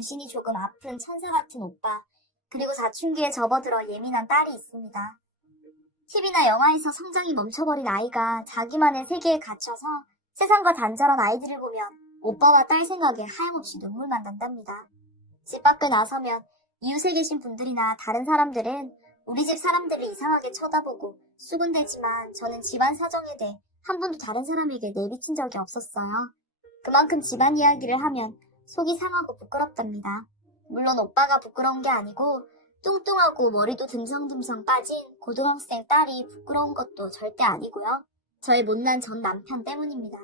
정신이 조금 아픈 천사 같은 오빠, 그리고 사춘기에 접어들어 예민한 딸이 있습니다. TV나 영화에서 성장이 멈춰버린 아이가 자기만의 세계에 갇혀서 세상과 단절한 아이들을 보면 오빠와 딸 생각에 하염없이 눈물만 난답니다. 집 밖에 나서면 이웃에 계신 분들이나 다른 사람들은 우리 집 사람들을 이상하게 쳐다보고 수군대지만 저는 집안 사정에 대해 한 번도 다른 사람에게 내비친 적이 없었어요. 그만큼 집안 이야기를 하면 속이 상하고 부끄럽답니다. 물론 오빠가 부끄러운 게 아니고 뚱뚱하고 머리도 듬성듬성 빠진 고등학생 딸이 부끄러운 것도 절대 아니고요. 저의 못난 전 남편 때문입니다.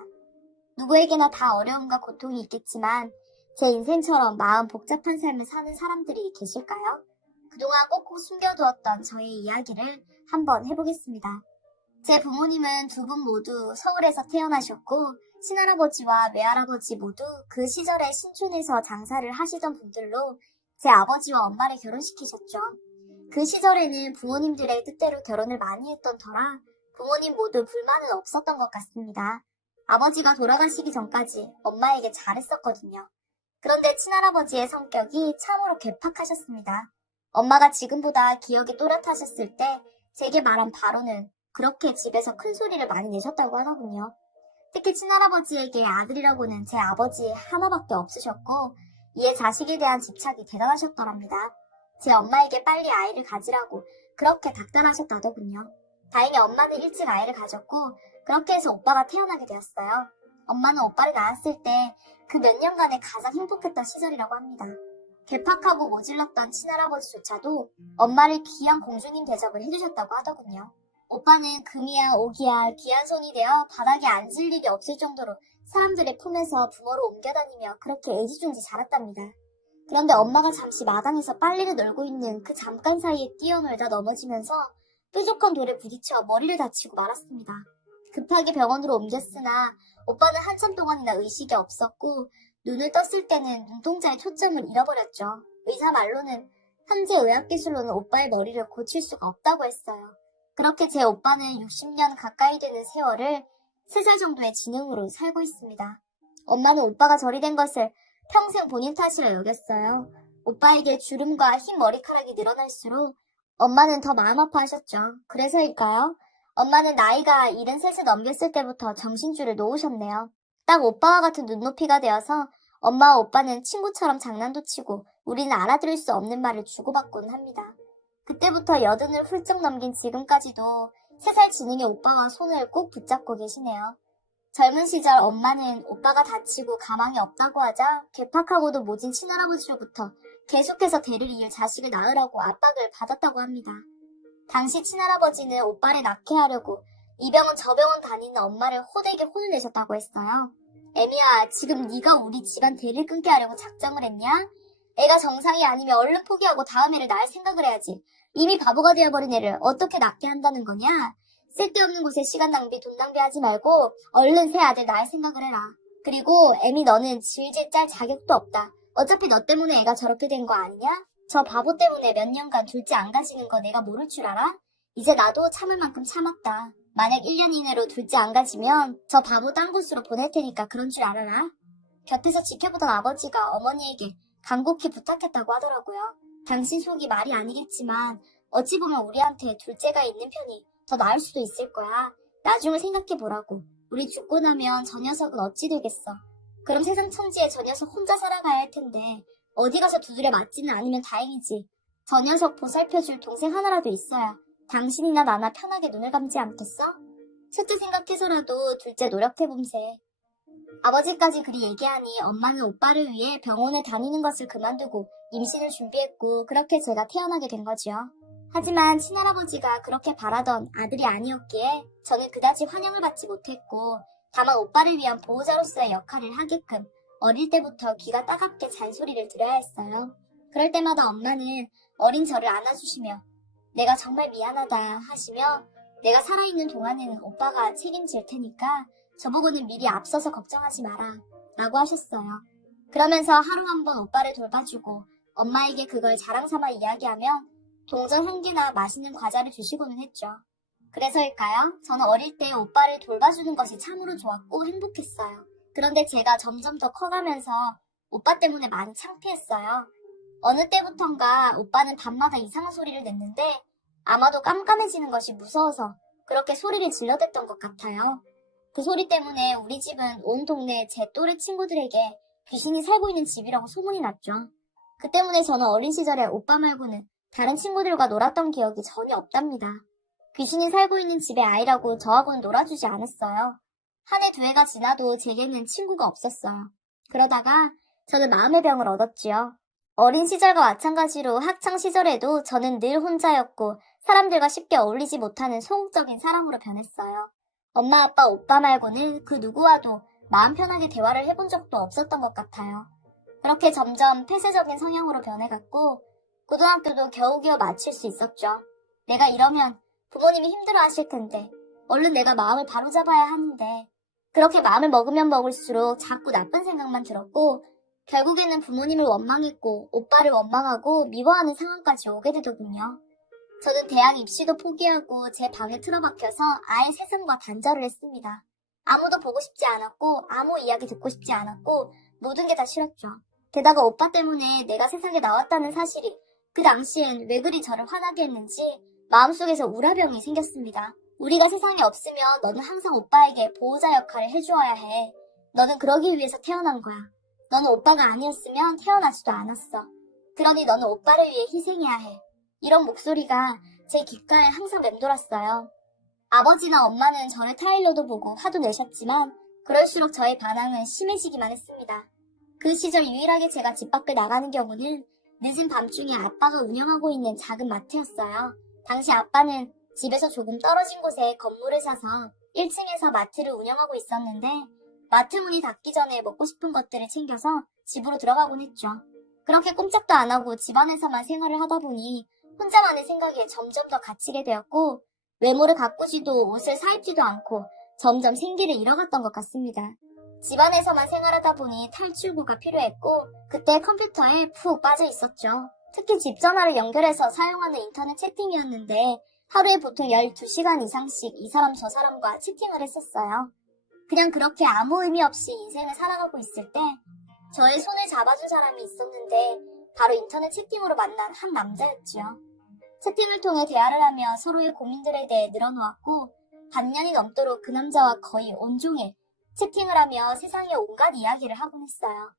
누구에게나 다 어려움과 고통이 있겠지만 제 인생처럼 마음 복잡한 삶을 사는 사람들이 계실까요? 그동안 꼭꼭 숨겨두었던 저의 이야기를 한번 해보겠습니다. 제 부모님은 두 분 모두 서울에서 태어나셨고 친할아버지와 외할아버지 모두 그 시절에 신촌에서 장사를 하시던 분들로 제 아버지와 엄마를 결혼시키셨죠. 그 시절에는 부모님들의 뜻대로 결혼을 많이 했던 터라 부모님 모두 불만은 없었던 것 같습니다. 아버지가 돌아가시기 전까지 엄마에게 잘했었거든요. 그런데 친할아버지의 성격이 참으로 괴팍하셨습니다. 엄마가 지금보다 기억이 또렷하셨을 때 제게 말한 바로는 그렇게 집에서 큰 소리를 많이 내셨다고 하더군요. 특히 친할아버지에게 아들이라고는 제 아버지 하나밖에 없으셨고 이에 자식에 대한 집착이 대단하셨더랍니다. 제 엄마에게 빨리 아이를 가지라고 그렇게 닥달하셨다더군요. 다행히 엄마는 일찍 아이를 가졌고 그렇게 해서 오빠가 태어나게 되었어요. 엄마는 오빠를 낳았을 때 그 몇 년간에 가장 행복했던 시절이라고 합니다. 괴팍하고 모질렀던 친할아버지조차도 엄마를 귀한 공주님 대접을 해주셨다고 하더군요. 오빠는 금이야 오기야 귀한 손이 되어 바닥에 앉을 일이 없을 정도로 사람들의 품에서 부모로 옮겨다니며 그렇게 애지중지 자랐답니다. 그런데 엄마가 잠시 마당에서 빨래를 널고 있는 그 잠깐 사이에 뛰어놀다 넘어지면서 뾰족한 돌에 부딪혀 머리를 다치고 말았습니다. 급하게 병원으로 옮겼으나 오빠는 한참 동안이나 의식이 없었고 눈을 떴을 때는 눈동자의 초점을 잃어버렸죠. 의사 말로는 현재 의학기술로는 오빠의 머리를 고칠 수가 없다고 했어요. 그렇게 제 오빠는 60년 가까이 되는 세월을 3살 정도의 지능으로 살고 있습니다. 엄마는 오빠가 저리 된 것을 평생 본인 탓이라 여겼어요. 오빠에게 주름과 흰 머리카락이 늘어날수록 엄마는 더 마음 아파하셨죠. 그래서일까요? 엄마는 나이가 73을 넘겼을 때부터 정신줄을 놓으셨네요. 딱 오빠와 같은 눈높이가 되어서 엄마와 오빠는 친구처럼 장난도 치고 우리는 알아들을 수 없는 말을 주고받곤 합니다. 그때부터 80을 훌쩍 넘긴 지금까지도 3살 지능의 오빠와 손을 꼭 붙잡고 계시네요. 젊은 시절 엄마는 오빠가 다치고 가망이 없다고 하자 괴팍하고도 모진 친할아버지로부터 계속해서 대를 이을 자식을 낳으라고 압박을 받았다고 합니다. 당시 친할아버지는 오빠를 낳게 하려고 이 병원 저 병원 다니는 엄마를 호되게 혼을 내셨다고 했어요. 애미야, 지금 네가 우리 집안 대를 끊게 하려고 작정을 했냐? 애가 정상이 아니면 얼른 포기하고 다음 애를 낳을 생각을 해야지. 이미 바보가 되어버린 애를 어떻게 낳게 한다는 거냐? 쓸데없는 곳에 시간 낭비, 돈 낭비하지 말고 얼른 새 아들 낳을 생각을 해라. 그리고 애미 너는 질질 짤 자격도 없다. 어차피 너 때문에 애가 저렇게 된 거 아니냐? 저 바보 때문에 몇 년간 둘째 안 가지는 거 내가 모를 줄 알아? 이제 나도 참을 만큼 참았다. 만약 1년 이내로 둘째 안 가지면 저 바보 딴 곳으로 보낼 테니까 그런 줄 알아라. 곁에서 지켜보던 아버지가 어머니에게 간곡히 부탁했다고 하더라고요. 당신 속이 말이 아니겠지만 어찌 보면 우리한테 둘째가 있는 편이 더 나을 수도 있을 거야. 나중을 생각해보라고. 우리 죽고 나면 저 녀석은 어찌 되겠어. 그럼 세상 천지에 저 녀석 혼자 살아가야 할 텐데 어디 가서 두드려 맞지는 않으면 다행이지. 저 녀석 보살펴줄 동생 하나라도 있어야 당신이나 나나 편하게 눈을 감지 않겠어? 첫째 생각해서라도 둘째 노력해봄세. 아버지까지 그리 얘기하니 엄마는 오빠를 위해 병원에 다니는 것을 그만두고 임신을 준비했고 그렇게 제가 태어나게 된 거지요. 하지만 친할아버지가 그렇게 바라던 아들이 아니었기에 저는 그다지 환영을 받지 못했고 다만 오빠를 위한 보호자로서의 역할을 하게끔 어릴 때부터 귀가 따갑게 잔소리를 드려야 했어요. 그럴 때마다 엄마는 어린 저를 안아주시며 내가 정말 미안하다 하시며 내가 살아있는 동안에는 오빠가 책임질 테니까 저보고는 미리 앞서서 걱정하지 마라 라고 하셨어요. 그러면서 하루 한 번 오빠를 돌봐주고 엄마에게 그걸 자랑삼아 이야기하면 동전 한 개나 맛있는 과자를 주시고는 했죠. 그래서일까요? 저는 어릴 때 오빠를 돌봐주는 것이 참으로 좋았고 행복했어요. 그런데 제가 점점 더 커가면서 오빠 때문에 많이 창피했어요. 어느 때부턴가 오빠는 밤마다 이상한 소리를 냈는데 아마도 깜깜해지는 것이 무서워서 그렇게 소리를 질러댔던 것 같아요. 그 소리 때문에 우리 집은 온 동네 제 또래 친구들에게 귀신이 살고 있는 집이라고 소문이 났죠. 그 때문에 저는 어린 시절에 오빠 말고는 다른 친구들과 놀았던 기억이 전혀 없답니다. 귀신이 살고 있는 집의 아이라고 저하고는 놀아주지 않았어요. 한 해 두 해가 지나도 제게는 친구가 없었어요. 그러다가 저는 마음의 병을 얻었지요. 어린 시절과 마찬가지로 학창 시절에도 저는 늘 혼자였고 사람들과 쉽게 어울리지 못하는 소극적인 사람으로 변했어요. 엄마, 아빠, 오빠 말고는 그 누구와도 마음 편하게 대화를 해본 적도 없었던 것 같아요. 그렇게 점점 폐쇄적인 성향으로 변해갔고 고등학교도 겨우겨우 마칠 수 있었죠. 내가 이러면 부모님이 힘들어하실 텐데 얼른 내가 마음을 바로잡아야 하는데 그렇게 마음을 먹으면 먹을수록 자꾸 나쁜 생각만 들었고 결국에는 부모님을 원망했고 오빠를 원망하고 미워하는 상황까지 오게 되더군요. 저는 대학 입시도 포기하고 제 방에 틀어박혀서 아예 세상과 단절을 했습니다. 아무도 보고 싶지 않았고 아무 이야기 듣고 싶지 않았고 모든 게 다 싫었죠. 게다가 오빠 때문에 내가 세상에 나왔다는 사실이 그 당시엔 왜 그리 저를 화나게 했는지 마음속에서 우라병이 생겼습니다. 우리가 세상에 없으면 너는 항상 오빠에게 보호자 역할을 해주어야 해. 너는 그러기 위해서 태어난 거야. 너는 오빠가 아니었으면 태어나지도 않았어. 그러니 너는 오빠를 위해 희생해야 해. 이런 목소리가 제 귓가에 항상 맴돌았어요. 아버지나 엄마는 저를 타일러도 보고 화도 내셨지만 그럴수록 저의 반항은 심해지기만 했습니다. 그 시절 유일하게 제가 집 밖을 나가는 경우는 늦은 밤중에 아빠가 운영하고 있는 작은 마트였어요. 당시 아빠는 집에서 조금 떨어진 곳에 건물을 사서 1층에서 마트를 운영하고 있었는데 마트 문이 닫기 전에 먹고 싶은 것들을 챙겨서 집으로 들어가곤 했죠. 그렇게 꼼짝도 안 하고 집안에서만 생활을 하다 보니 혼자만의 생각에 점점 더 갇히게 되었고 외모를 가꾸지도 옷을 사입지도 않고 점점 생기를 잃어갔던 것 같습니다. 집안에서만 생활하다 보니 탈출구가 필요했고 그때 컴퓨터에 푹 빠져 있었죠. 특히 집 전화를 연결해서 사용하는 인터넷 채팅이었는데 하루에 보통 12시간 이상씩 이 사람 저 사람과 채팅을 했었어요. 그냥 그렇게 아무 의미 없이 인생을 살아가고 있을 때 저의 손을 잡아준 사람이 있었는데 바로 인터넷 채팅으로 만난 한 남자였지요. 채팅을 통해 대화를 하며 서로의 고민들에 대해 늘어놓았고 반년이 넘도록 그 남자와 거의 온종일 채팅을 하며 세상의 온갖 이야기를 하곤 했어요.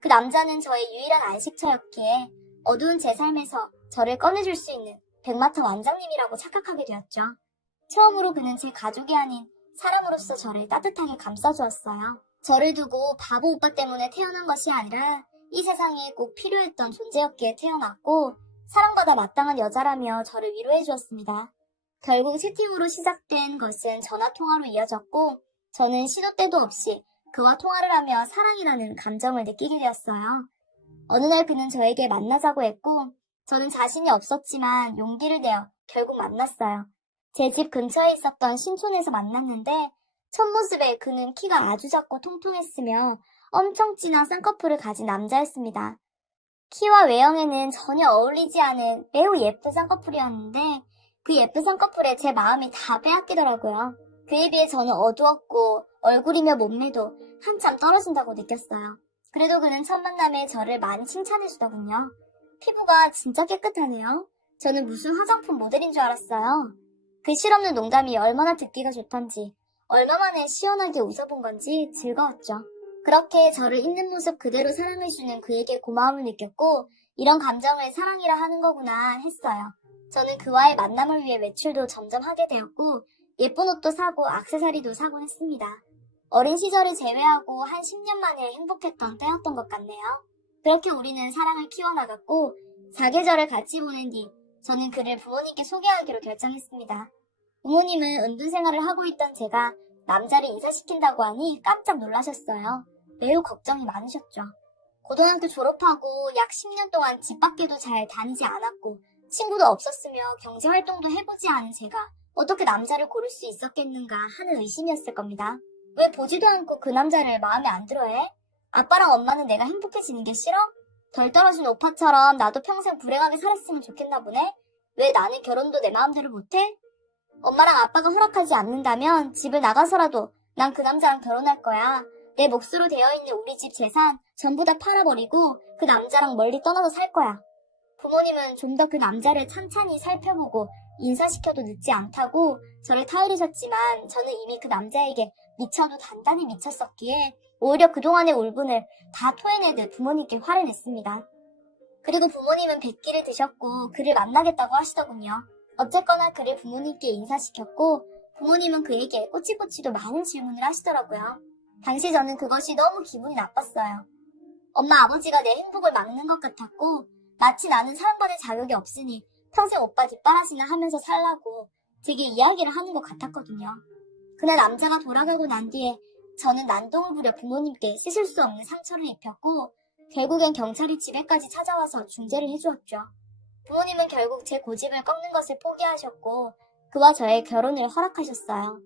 그 남자는 저의 유일한 안식처였기에 어두운 제 삶에서 저를 꺼내줄 수 있는 백마탄 원장님이라고 착각하게 되었죠. 처음으로 그는 제 가족이 아닌 사람으로서 저를 따뜻하게 감싸주었어요. 저를 두고 바보 오빠 때문에 태어난 것이 아니라 이 세상에 꼭 필요했던 존재였기에 태어났고 사랑받아 마땅한 여자라며 저를 위로해 주었습니다. 결국 채팅으로 시작된 것은 전화통화로 이어졌고 저는 시도 때도 없이 그와 통화를 하며 사랑이라는 감정을 느끼게 되었어요. 어느 날 그는 저에게 만나자고 했고 저는 자신이 없었지만 용기를 내어 결국 만났어요. 제 집 근처에 있었던 신촌에서 만났는데 첫 모습에 그는 키가 아주 작고 통통했으며 엄청 진한 쌍꺼풀을 가진 남자였습니다. 키와 외형에는 전혀 어울리지 않은 매우 예쁜 쌍꺼풀이었는데 그 예쁜 쌍꺼풀에 제 마음이 다 빼앗기더라고요. 그에 비해 저는 어두웠고 얼굴이며 몸매도 한참 떨어진다고 느꼈어요. 그래도 그는 첫 만남에 저를 많이 칭찬해주더군요. 피부가 진짜 깨끗하네요. 저는 무슨 화장품 모델인 줄 알았어요. 그 실없는 농담이 얼마나 듣기가 좋던지 얼마 만에 시원하게 웃어본 건지 즐거웠죠. 그렇게 저를 있는 모습 그대로 사랑해주는 그에게 고마움을 느꼈고 이런 감정을 사랑이라 하는 거구나 했어요. 저는 그와의 만남을 위해 외출도 점점 하게 되었고 예쁜 옷도 사고 액세서리도 사곤 했습니다. 어린 시절을 제외하고 한 10년 만에 행복했던 때였던 것 같네요. 그렇게 우리는 사랑을 키워나갔고 사계절을 같이 보낸 뒤 저는 그를 부모님께 소개하기로 결정했습니다. 부모님은 은둔 생활을 하고 있던 제가 남자를 이사시킨다고 하니 깜짝 놀라셨어요. 매우 걱정이 많으셨죠. 고등학교 졸업하고 약 10년 동안 집 밖에도 잘 다니지 않았고 친구도 없었으며 경제활동도 해보지 않은 제가 어떻게 남자를 고를 수 있었겠는가 하는 의심이었을 겁니다. 왜 보지도 않고 그 남자를 마음에 안 들어해? 아빠랑 엄마는 내가 행복해지는 게 싫어? 덜 떨어진 오빠처럼 나도 평생 불행하게 살았으면 좋겠나 보네? 왜 나는 결혼도 내 마음대로 못해? 엄마랑 아빠가 허락하지 않는다면 집을 나가서라도 난 그 남자랑 결혼할 거야. 내 몫으로 되어 있는 우리 집 재산 전부 다 팔아버리고 그 남자랑 멀리 떠나서 살 거야. 부모님은 좀 더 그 남자를 찬찬히 살펴보고 인사시켜도 늦지 않다고 저를 타이르셨지만 저는 이미 그 남자에게 미쳐도 단단히 미쳤었기에 오히려 그동안의 울분을 다 토해내듯 부모님께 화를 냈습니다. 그리고 부모님은 백기를 드셨고 그를 만나겠다고 하시더군요. 어쨌거나 그를 부모님께 인사시켰고 부모님은 그에게 꼬치꼬치도 많은 질문을 하시더라고요. 당시 저는 그것이 너무 기분이 나빴어요. 엄마 아버지가 내 행복을 막는 것 같았고 마치 나는 사랑받을 자격이 없으니 평생 오빠 뒷바라지나 하면서 살라고 되게 이야기를 하는 것 같았거든요. 그날 남자가 돌아가고 난 뒤에 저는 난동을 부려 부모님께 씻을 수 없는 상처를 입혔고 결국엔 경찰이 집에까지 찾아와서 중재를 해주었죠. 부모님은 결국 제 고집을 꺾는 것을 포기하셨고 그와 저의 결혼을 허락하셨어요.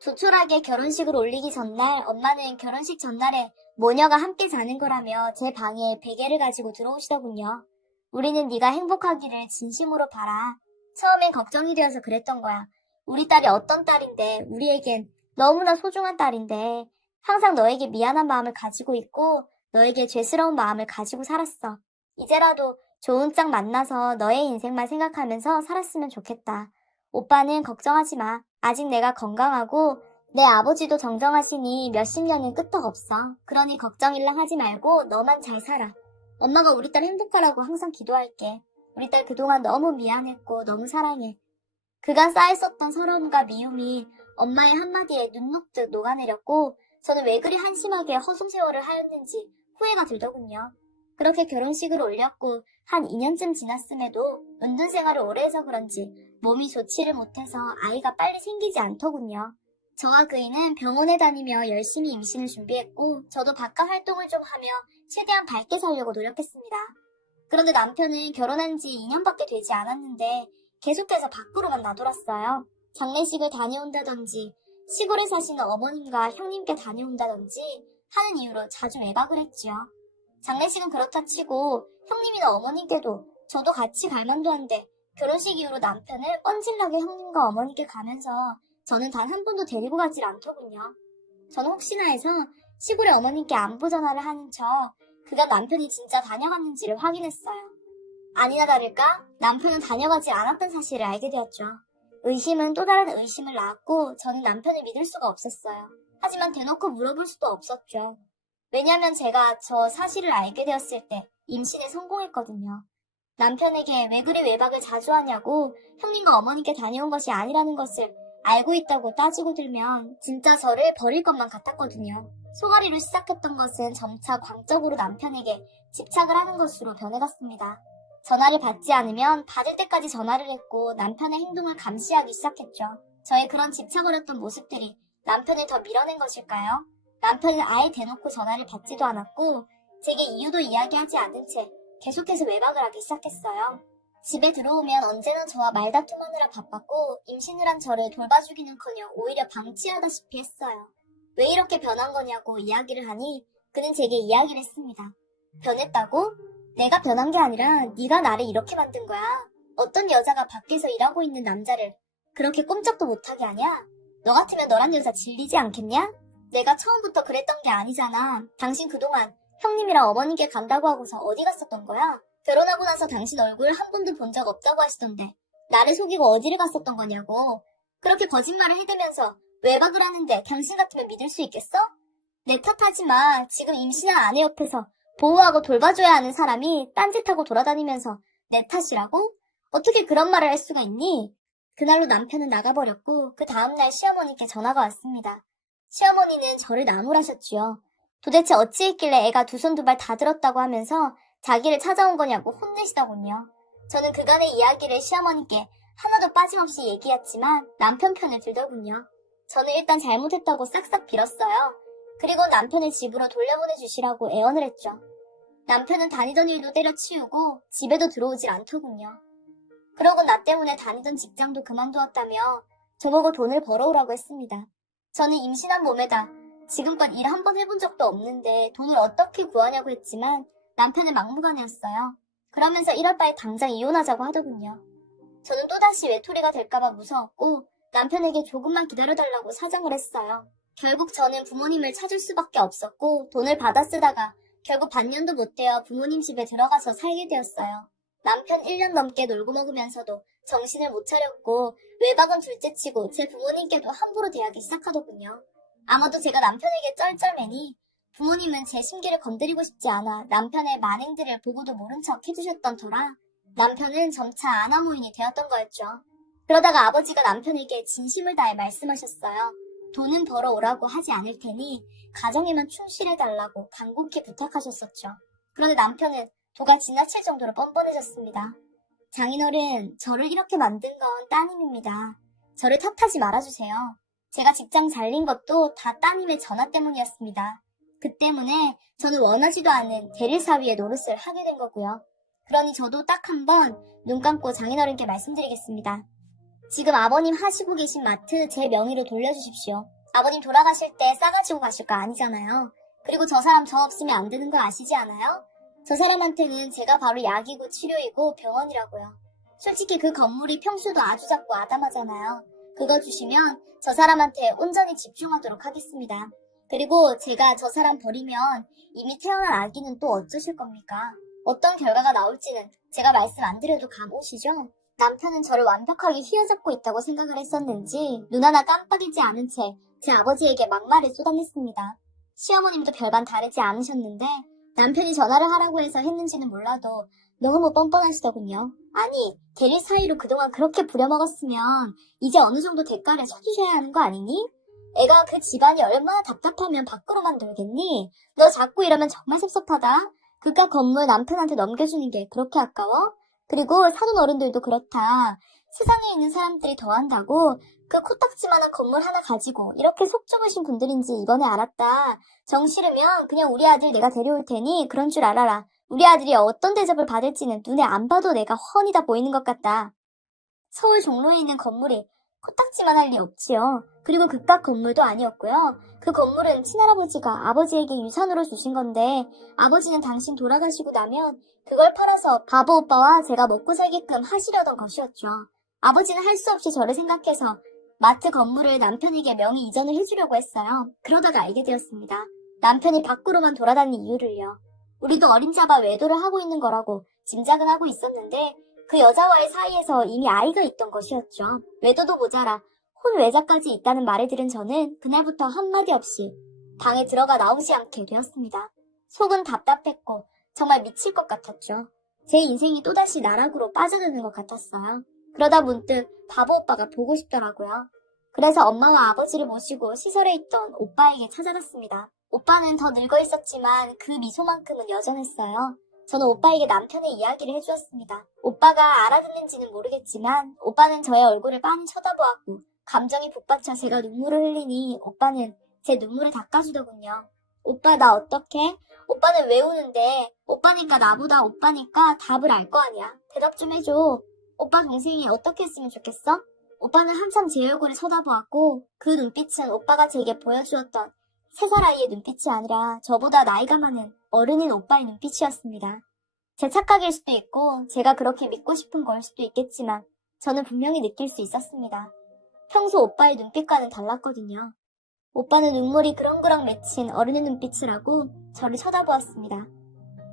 조촐하게 결혼식을 올리기 전날 엄마는 결혼식 전날에 모녀가 함께 자는 거라며 제 방에 베개를 가지고 들어오시더군요. 우리는 네가 행복하기를 진심으로 바라. 처음엔 걱정이 되어서 그랬던 거야. 우리 딸이 어떤 딸인데 우리에겐 너무나 소중한 딸인데 항상 너에게 미안한 마음을 가지고 있고 너에게 죄스러운 마음을 가지고 살았어. 이제라도 좋은 짝 만나서 너의 인생만 생각하면서 살았으면 좋겠다. 오빠는 걱정하지 마. 아직 내가 건강하고 내 아버지도 정정하시니 몇십 년은 끄떡없어. 그러니 걱정일랑 하지 말고 너만 잘 살아. 엄마가 우리 딸 행복하라고 항상 기도할게. 우리 딸 그동안 너무 미안했고 너무 사랑해. 그간 쌓였었던 서러움과 미움이 엄마의 한마디에 눈 녹듯 녹아내렸고 저는 왜 그리 한심하게 허송세월을 하였는지 후회가 들더군요. 그렇게 결혼식을 올렸고 한 2년쯤 지났음에도 은둔 생활을 오래 해서 그런지 몸이 좋지를 못해서 아이가 빨리 생기지 않더군요. 저와 그이는 병원에 다니며 열심히 임신을 준비했고 저도 바깥 활동을 좀 하며 최대한 밝게 살려고 노력했습니다. 그런데 남편은 결혼한 지 2년밖에 되지 않았는데 계속해서 밖으로만 나돌았어요. 장례식을 다녀온다든지 시골에 사시는 어머님과 형님께 다녀온다든지 하는 이유로 자주 외박을 했지요. 장례식은 그렇다 치고 형님이나 어머님께도 저도 같이 갈 만도 한데 결혼식 이후로 남편을 뻔질나게 형님과 어머니께 가면서 저는 단 한 번도 데리고 가질 않더군요. 저는 혹시나 해서 시골에 어머님께 안부 전화를 하는 척 그가 남편이 진짜 다녀갔는지를 확인했어요. 아니나 다를까 남편은 다녀가지 않았던 사실을 알게 되었죠. 의심은 또 다른 의심을 낳았고 저는 남편을 믿을 수가 없었어요. 하지만 대놓고 물어볼 수도 없었죠. 왜냐하면 제가 저 사실을 알게 되었을 때 임신에 성공했거든요. 남편에게 왜 그리 외박을 자주 하냐고 형님과 어머니께 다녀온 것이 아니라는 것을 알고 있다고 따지고 들면 진짜 저를 버릴 것만 같았거든요. 소가리로 시작했던 것은 점차 광적으로 남편에게 집착을 하는 것으로 변해갔습니다. 전화를 받지 않으면 받을 때까지 전화를 했고 남편의 행동을 감시하기 시작했죠. 저의 그런 집착을 했던 모습들이 남편을 더 밀어낸 것일까요? 남편은 아예 대놓고 전화를 받지도 않았고 제게 이유도 이야기하지 않은 채 계속해서 외박을 하기 시작했어요. 집에 들어오면 언제나 저와 말다툼하느라 바빴고 임신을 한 저를 돌봐주기는커녕 오히려 방치하다시피 했어요. 왜 이렇게 변한 거냐고 이야기를 하니 그는 제게 이야기를 했습니다. 변했다고? 내가 변한 게 아니라 네가 나를 이렇게 만든 거야. 어떤 여자가 밖에서 일하고 있는 남자를 그렇게 꼼짝도 못하게 하냐? 너 같으면 너란 여자 질리지 않겠냐? 내가 처음부터 그랬던 게 아니잖아. 당신 그동안 형님이랑 어머니께 간다고 하고서 어디 갔었던 거야? 결혼하고 나서 당신 얼굴 한 번도 본 적 없다고 하시던데 나를 속이고 어디를 갔었던 거냐고. 그렇게 거짓말을 해대면서 외박을 하는데 당신 같으면 믿을 수 있겠어? 내 탓하지 마. 지금 임신한 아내 옆에서 보호하고 돌봐줘야 하는 사람이 딴짓하고 돌아다니면서 내 탓이라고? 어떻게 그런 말을 할 수가 있니? 그날로 남편은 나가버렸고 그 다음날 시어머니께 전화가 왔습니다. 시어머니는 저를 나무라셨지요. 도대체 어찌했길래 애가 두 손 두 발 다 들었다고 하면서 자기를 찾아온 거냐고 혼내시더군요. 저는 그간의 이야기를 시어머니께 하나도 빠짐없이 얘기했지만 남편 편을 들더군요. 저는 일단 잘못했다고 싹싹 빌었어요. 그리고 남편을 집으로 돌려보내주시라고 애원을 했죠. 남편은 다니던 일도 때려치우고 집에도 들어오질 않더군요. 그러고 나 때문에 다니던 직장도 그만두었다며 저보고 돈을 벌어오라고 했습니다. 저는 임신한 몸에다 지금껏 일 한 번 해본 적도 없는데 돈을 어떻게 구하냐고 했지만 남편은 막무가내였어요. 그러면서 1월 바에 당장 이혼하자고 하더군요. 저는 또다시 외톨이가 될까봐 무서웠고 남편에게 조금만 기다려달라고 사정을 했어요. 결국 저는 부모님을 찾을 수밖에 없었고 돈을 받아 쓰다가 결국 반년도 못 되어 부모님 집에 들어가서 살게 되었어요. 남편 1년 넘게 놀고 먹으면서도 정신을 못 차렸고 외박은 둘째치고 제 부모님께도 함부로 대하기 시작하더군요. 아마도 제가 남편에게 쩔쩔매니 부모님은 제 심기를 건드리고 싶지 않아 남편의 만행들을 보고도 모른 척 해주셨던 터라 남편은 점차 아나무인이 되었던 거였죠. 그러다가 아버지가 남편에게 진심을 다해 말씀하셨어요. 돈은 벌어오라고 하지 않을 테니 가정에만 충실해달라고 간곡히 부탁하셨었죠. 그런데 남편은 도가 지나칠 정도로 뻔뻔해졌습니다. 장인어른, 저를 이렇게 만든 건 따님입니다. 저를 탓하지 말아주세요. 제가 직장 잘린 것도 다 따님의 전화 때문이었습니다. 그 때문에 저는 원하지도 않은 대릴사위의 노릇을 하게 된 거고요. 그러니 저도 딱 한 번 눈 감고 장인어른께 말씀드리겠습니다. 지금 아버님 하시고 계신 마트 제 명의로 돌려주십시오. 아버님 돌아가실 때 싸가지고 가실 거 아니잖아요. 그리고 저 사람 저 없으면 안 되는 거 아시지 않아요? 저 사람한테는 제가 바로 약이고 치료이고 병원이라고요. 솔직히 그 건물이 평수도 아주 작고 아담하잖아요. 그거 주시면 저 사람한테 온전히 집중하도록 하겠습니다. 그리고 제가 저 사람 버리면 이미 태어난 아기는 또 어쩌실 겁니까? 어떤 결과가 나올지는 제가 말씀 안 드려도 감 오시죠? 남편은 저를 완벽하게 휘어잡고 있다고 생각을 했었는지 눈 하나 깜빡이지 않은 채 제 아버지에게 막말을 쏟아냈습니다. 시어머님도 별반 다르지 않으셨는데 남편이 전화를 하라고 해서 했는지는 몰라도 너무 뻔뻔하시더군요. 아니, 대릴 사이로 그동안 그렇게 부려먹었으면 이제 어느 정도 대가를 쳐주셔야 하는 거 아니니? 애가 그 집안이 얼마나 답답하면 밖으로만 놀겠니? 너 자꾸 이러면 정말 섭섭하다. 그깟 건물 남편한테 넘겨주는 게 그렇게 아까워? 그리고 사돈 어른들도 그렇다. 세상에 있는 사람들이 더한다고 그 코딱지만한 건물 하나 가지고 이렇게 속 좁으신 분들인지 이번에 알았다. 정 싫으면 그냥 우리 아들 내가 데려올 테니 그런 줄 알아라. 우리 아들이 어떤 대접을 받을지는 눈에 안 봐도 내가 훤히 다 보이는 것 같다. 서울 종로에 있는 건물이 코딱지만 할 리 없지요. 그리고 그깟 건물도 아니었고요. 그 건물은 친할아버지가 아버지에게 유산으로 주신 건데 아버지는 당신 돌아가시고 나면 그걸 팔아서 바보 오빠와 제가 먹고 살게끔 하시려던 것이었죠. 아버지는 할 수 없이 저를 생각해서 마트 건물을 남편에게 명의 이전을 해주려고 했어요. 그러다가 알게 되었습니다. 남편이 밖으로만 돌아다니는 이유를요. 우리도 어림잡아 외도를 하고 있는 거라고 짐작은 하고 있었는데 그 여자와의 사이에서 이미 아이가 있던 것이었죠. 외도도 모자라 혼외자까지 있다는 말을 들은 저는 그날부터 한마디 없이 방에 들어가 나오지 않게 되었습니다. 속은 답답했고 정말 미칠 것 같았죠. 제 인생이 또다시 나락으로 빠져드는 것 같았어요. 그러다 문득 바보 오빠가 보고 싶더라고요. 그래서 엄마와 아버지를 모시고 시설에 있던 오빠에게 찾아갔습니다. 오빠는 더 늙어 있었지만 그 미소만큼은 여전했어요. 저는 오빠에게 남편의 이야기를 해주었습니다. 오빠가 알아듣는지는 모르겠지만 오빠는 저의 얼굴을 빤히 쳐다보았고 감정이 북받쳐 제가 눈물을 흘리니 오빠는 제 눈물을 닦아주더군요. 오빠 나 어떡해? 오빠는 왜 우는데? 오빠니까 나보다 오빠니까 답을 알 거 아니야. 대답 좀 해줘. 오빠 동생이 어떻게 했으면 좋겠어? 오빠는 한참 제 얼굴을 쳐다보았고 그 눈빛은 오빠가 제게 보여주었던 3살 아이의 눈빛이 아니라 저보다 나이가 많은 어른인 오빠의 눈빛이었습니다. 제 착각일 수도 있고 제가 그렇게 믿고 싶은 걸 수도 있겠지만 저는 분명히 느낄 수 있었습니다. 평소 오빠의 눈빛과는 달랐거든요. 오빠는 눈물이 그렁그렁 맺힌 어른의 눈빛을 하고 저를 쳐다보았습니다.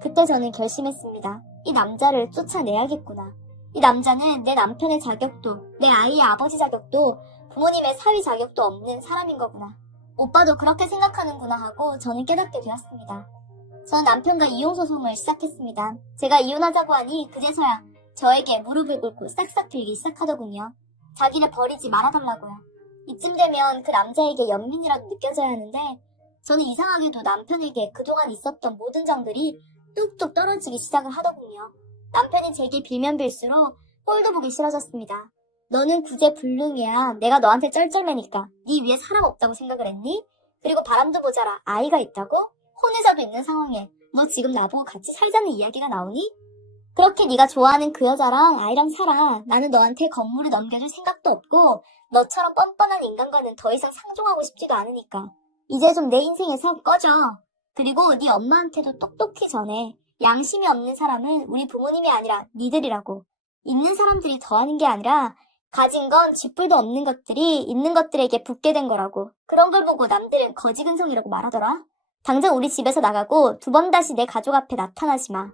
그때 저는 결심했습니다. 이 남자를 쫓아내야겠구나. 이 남자는 내 남편의 자격도, 내 아이의 아버지 자격도, 부모님의 사위 자격도 없는 사람인 거구나. 오빠도 그렇게 생각하는구나 하고 저는 깨닫게 되었습니다. 저는 남편과 이혼소송을 시작했습니다. 제가 이혼하자고 하니 그제서야 저에게 무릎을 꿇고 싹싹 빌기 시작하더군요. 자기를 버리지 말아달라고요. 이쯤 되면 그 남자에게 연민이라도 느껴져야 하는데 저는 이상하게도 남편에게 그동안 있었던 모든 정들이 뚝뚝 떨어지기 시작을 하더군요. 남편이 제게 빌면 빌수록 꼴도 보기 싫어졌습니다. 너는 구제불능이야. 내가 너한테 쩔쩔매니까 네 위에 사람 없다고 생각을 했니? 그리고 바람도 모자라 아이가 있다고? 혼외자도 있는 상황에 너 지금 나보고 같이 살자는 이야기가 나오니? 그렇게 네가 좋아하는 그 여자랑 아이랑 살아. 나는 너한테 건물을 넘겨줄 생각도 없고 너처럼 뻔뻔한 인간과는 더 이상 상종하고 싶지도 않으니까 이제 좀 내 인생에서 꺼져. 그리고 네 엄마한테도 똑똑히 전해. 양심이 없는 사람은 우리 부모님이 아니라 니들이라고. 있는 사람들이 더하는 게 아니라 가진 건 쥐뿔도 없는 것들이 있는 것들에게 붙게 된 거라고. 그런 걸 보고 남들은 거지근성이라고 말하더라. 당장 우리 집에서 나가고 두 번 다시 내 가족 앞에 나타나지 마.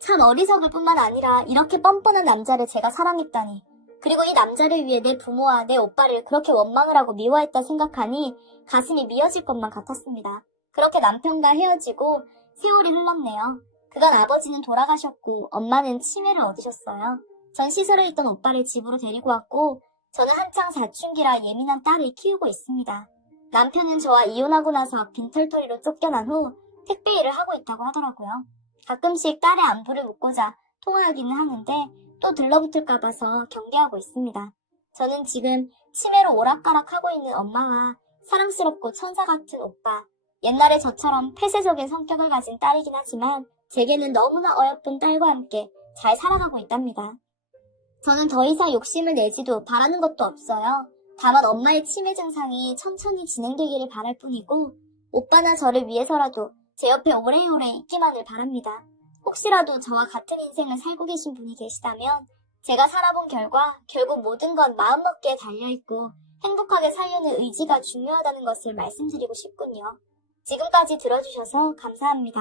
참 어리석을 뿐만 아니라 이렇게 뻔뻔한 남자를 제가 사랑했다니. 그리고 이 남자를 위해 내 부모와 내 오빠를 그렇게 원망을 하고 미워했다 생각하니 가슴이 미어질 것만 같았습니다. 그렇게 남편과 헤어지고 세월이 흘렀네요. 그간 아버지는 돌아가셨고 엄마는 치매를 얻으셨어요. 전 시설에 있던 오빠를 집으로 데리고 왔고 저는 한창 사춘기라 예민한 딸을 키우고 있습니다. 남편은 저와 이혼하고 나서 빈털터리로 쫓겨난 후 택배 일을 하고 있다고 하더라고요. 가끔씩 딸의 안부를 묻고자 통화하기는 하는데 또 들러붙을까 봐서 경계하고 있습니다. 저는 지금 치매로 오락가락하고 있는 엄마와 사랑스럽고 천사 같은 오빠, 옛날에 저처럼 폐쇄적인 성격을 가진 딸이긴 하지만 제게는 너무나 어여쁜 딸과 함께 잘 살아가고 있답니다. 저는 더 이상 욕심을 내지도 바라는 것도 없어요. 다만 엄마의 치매 증상이 천천히 진행되기를 바랄 뿐이고 오빠나 저를 위해서라도 제 옆에 오래오래 있기만을 바랍니다. 혹시라도 저와 같은 인생을 살고 계신 분이 계시다면 제가 살아본 결과 결국 모든 건 마음먹기에 달려있고 행복하게 살려는 의지가 중요하다는 것을 말씀드리고 싶군요. 지금까지 들어주셔서 감사합니다.